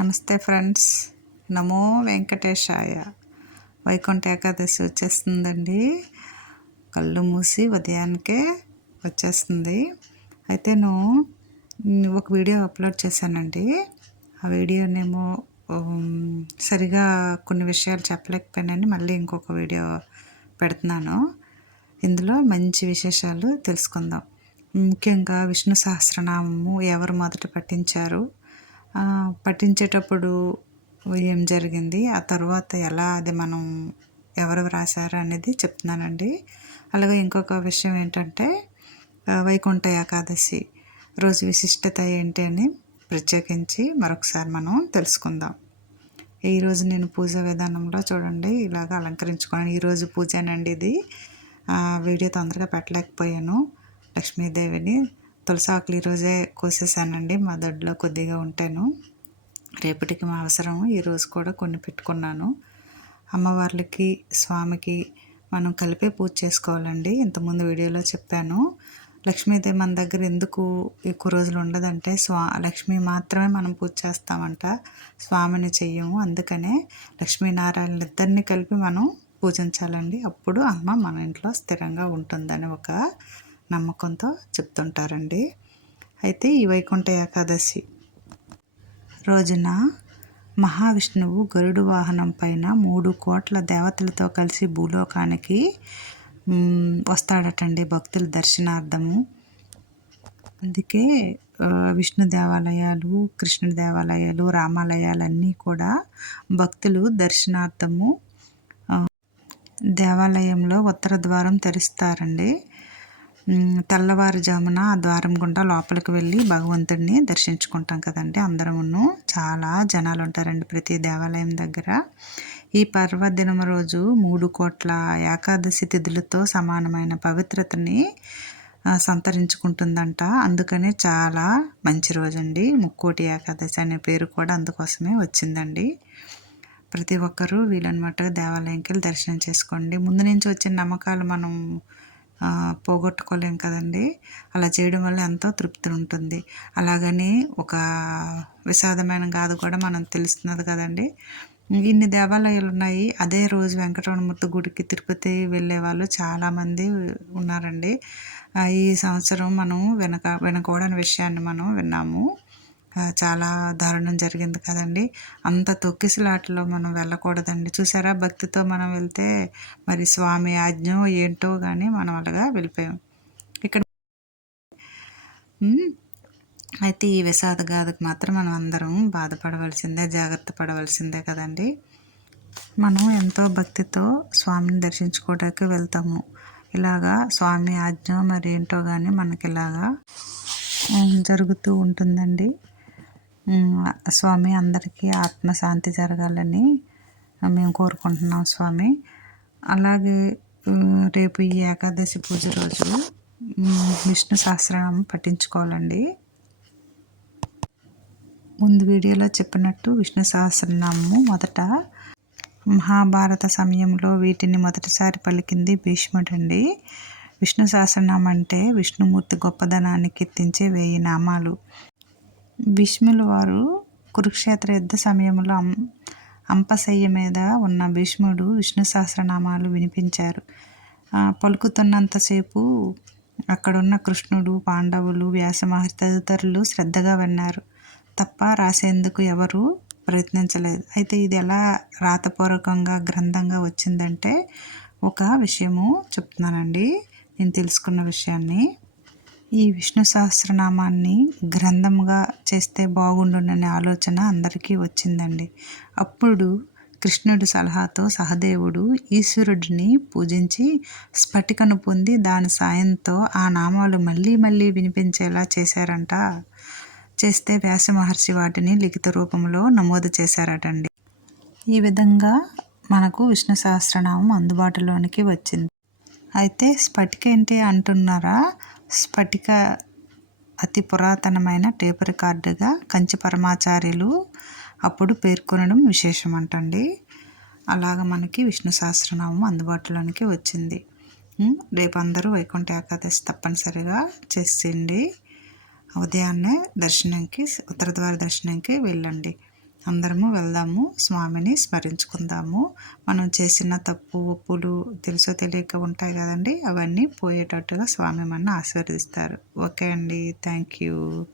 నమస్తే ఫ్రెండ్స్. నమో వెంకటేశాయ. వైకుంఠ ఏకాదశి వచ్చేస్తుందండి. కళ్ళు మూసి ఉదయానికే వచ్చేస్తుంది. అయితే నేను ఒక వీడియో అప్లోడ్ చేశానండి. ఆ వీడియోనేమో సరిగా కొన్ని విషయాలు చెప్పలేకపోయానని మళ్ళీ ఇంకొక వీడియో పెడుతున్నాను. ఇందులో మంచి విశేషాలు తెలుసుకుందాం. ముఖ్యంగా విష్ణు సహస్రనామము ఎవరు మొదట పట్టించారు పఠించేటప్పుడు ఏం జరిగింది? ఆ తర్వాత ఎలా అది మనం ఎవరు రాశారు అనేది చెప్తున్నానండి. అలాగే ఇంకొక విషయం ఏంటంటే వైకుంఠ ఏకాదశి రోజు విశిష్టత ఏంటి అని ప్రత్యేకించి మరొకసారి మనం తెలుసుకుందాం. ఈరోజు నేను పూజ విధానంలో చూడండి ఇలాగ అలంకరించుకున్నాను ఈరోజు పూజనండి ఇది. వీడియో తొందరగా పెట్టలేకపోయాను. లక్ష్మీదేవిని తులసాకులు ఈరోజే కోసేసానండి. మా దొడ్లో కొద్దిగా ఉంటాను. రేపటికి మా అవసరం. ఈరోజు కూడా కొన్ని పెట్టుకున్నాను. అమ్మవార్లకి స్వామికి మనం కలిపే పూజ చేసుకోవాలండి. ఇంతకుముందు వీడియోలో చెప్పాను. లక్ష్మీదేవి మన దగ్గర ఎందుకు ఎక్కువ రోజులు ఉండదంటే స్వా లక్ష్మి మాత్రమే మనం పూజ చేస్తామంట. స్వామిని చెయ్యము. అందుకనే లక్ష్మీనారాయణ ఇద్దరిని కలిపి మనం పూజించాలండి. అప్పుడు అమ్మ మన ఇంట్లో స్థిరంగా ఉంటుందని ఒక నమ్మకంతో చెప్తుంటారండి. అయితే ఈ వైకుంఠ ఏకాదశి రోజున మహావిష్ణువు గరుడు వాహనం పైన మూడు కోట్ల దేవతలతో కలిసి భూలోకానికి వస్తాడటండి భక్తుల దర్శనార్థము. అందుకే విష్ణు దేవాలయాలు కృష్ణుడి దేవాలయాలు రామాలయాలు అన్నీ కూడా భక్తులు దర్శనార్థము దేవాలయంలో ఉత్తర ద్వారం తెరుస్తారండి. తెల్లవారుజామున ఆ ద్వారం గుండా లోపలికి వెళ్ళి భగవంతుడిని దర్శించుకుంటాం కదండి అందరమును. చాలా జనాలు ఉంటారండి ప్రతి దేవాలయం దగ్గర. ఈ పర్వదినం రోజు మూడు కోట్ల ఏకాదశి తిథులతో సమానమైన పవిత్రతని సంతరించుకుంటుందంట. అందుకనే చాలా మంచి రోజండి. ముక్కోటి ఏకాదశి అనే పేరు కూడా అందుకోసమే వచ్చిందండి. ప్రతి ఒక్కరూ వీలన్నమాట దేవాలయంకి వెళ్ళి దర్శనం చేసుకోండి. ముందు నుంచి వచ్చిన నమ్మకాలు మనం పోగొట్టుకోలేం కదండి. అలా చేయడం వల్ల ఎంతో తృప్తి ఉంటుంది అలాగని ఒక విషాదమైన గాథ కూడా మనం తెలుస్తున్నది కదండి. ఇన్ని దేవాలయాలు ఉన్నాయి అదే రోజు వెంకటరమణమూర్తి గుడికి తిరుపతి వెళ్ళే వాళ్ళు చాలామంది ఉన్నారండి. ఈ సంవత్సరం మనం వెనక వినకూడని విషయాన్ని మనం విన్నాము. చాలా దారుణం జరిగింది కదండి. అంత తొక్కిసలాటలో మనం వెళ్ళకూడదండి. చూసారా? భక్తితో మనం వెళ్తే మరి స్వామి ఆజ్ఞ ఏంటో కానీ మనం అలాగా వెళ్ళిపోయాం. ఇక్కడ అయితే ఈ విషాద గాథకు మాత్రం మనం అందరం బాధపడవలసిందే జాగ్రత్త పడవలసిందే కదండి. మనం ఎంతో భక్తితో స్వామిని దర్శించుకోవడానికి వెళ్తాము. ఇలాగా స్వామి ఆజ్ఞ మరి ఏంటో కానీ మనకి ఇలాగా జరుగుతూ ఉంటుందండి. స్వామి అందరికీ ఆత్మశాంతి జరగాలని మేము కోరుకుంటున్నాం స్వామి. అలాగే రేపు ఈ ఏకాదశి పూజ రోజు విష్ణు సహస్రనామం పఠించుకోవాలండి. ముందు వీడియోలో చెప్పినట్టు విష్ణు సహస్రనామము మొదట మహాభారత సమయంలో వీటిని మొదటిసారి పలికింది భీష్ముడండి. విష్ణు సహస్రనామం అంటే విష్ణుమూర్తి గొప్పదనాన్ని కీర్తించే వేయి నామాలు. భీష్ముల వారు కురుక్షేత్ర యుద్ధ సమయంలో అం అంపశయ్య మీద ఉన్న భీష్ముడు విష్ణు సహస్రనామాలు వినిపించారు. పలుకుతున్నంతసేపు అక్కడున్న కృష్ణుడు పాండవులు వ్యాసమహర్షి తదితరులు శ్రద్ధగా విన్నారు. తప్ప రాసేందుకు ఎవరు ప్రయత్నించలేదు. అయితే ఇది ఎలా రాతపూర్వకంగా గ్రంథంగా వచ్చిందంటే ఒక విషయము చెప్తున్నానండి. నేను తెలుసుకున్న విషయాన్ని ఈ విష్ణు సహస్రనామాన్ని గ్రంథంగా చేస్తే బాగుండుననే ఆలోచన అందరికీ వచ్చిందండి. అప్పుడు కృష్ణుడి సలహాతో సహదేవుడు ఈశ్వరుడిని పూజించి స్ఫటికను పొంది దాని సాయంతో ఆ నామాలు మళ్ళీ మళ్ళీ వినిపించేలా చేశారంట. చేస్తే వ్యాస మహర్షి వాటిని లిఖిత రూపంలో నమోదు చేశారటండి. ఈ విధంగా మనకు విష్ణు సహస్రనామం అందుబాటులోనికి వచ్చింది. అయితే స్ఫటిక ఏంటి అంటున్నారా? స్ఫటిక అతి పురాతనమైన టేప్ రికార్డుగా కంచి పరమాచార్యులు అప్పుడు పేర్కొనడం విశేషం అంటండి అలాగ మనకి విష్ణు సహస్రనామం అందుబాటులోనికి వచ్చింది. రేపు అందరూ వైకుంఠ ఏకాదశి తప్పనిసరిగా చేసేయండి. ఉదయాన్నే దర్శనంకి ఉత్తర ద్వార దర్శనంకి వెళ్ళండి. అందరము వెళ్దాము స్వామిని స్మరించుకుందాము. మనం చేసిన తప్పు ఒప్పులు తెలుసో తెలియక ఉంటాయి కదండి అవన్నీ పోయేటట్టుగా స్వామి మన ఆశీర్వదిస్తారు. ఓకే అండి థ్యాంక్ యూ.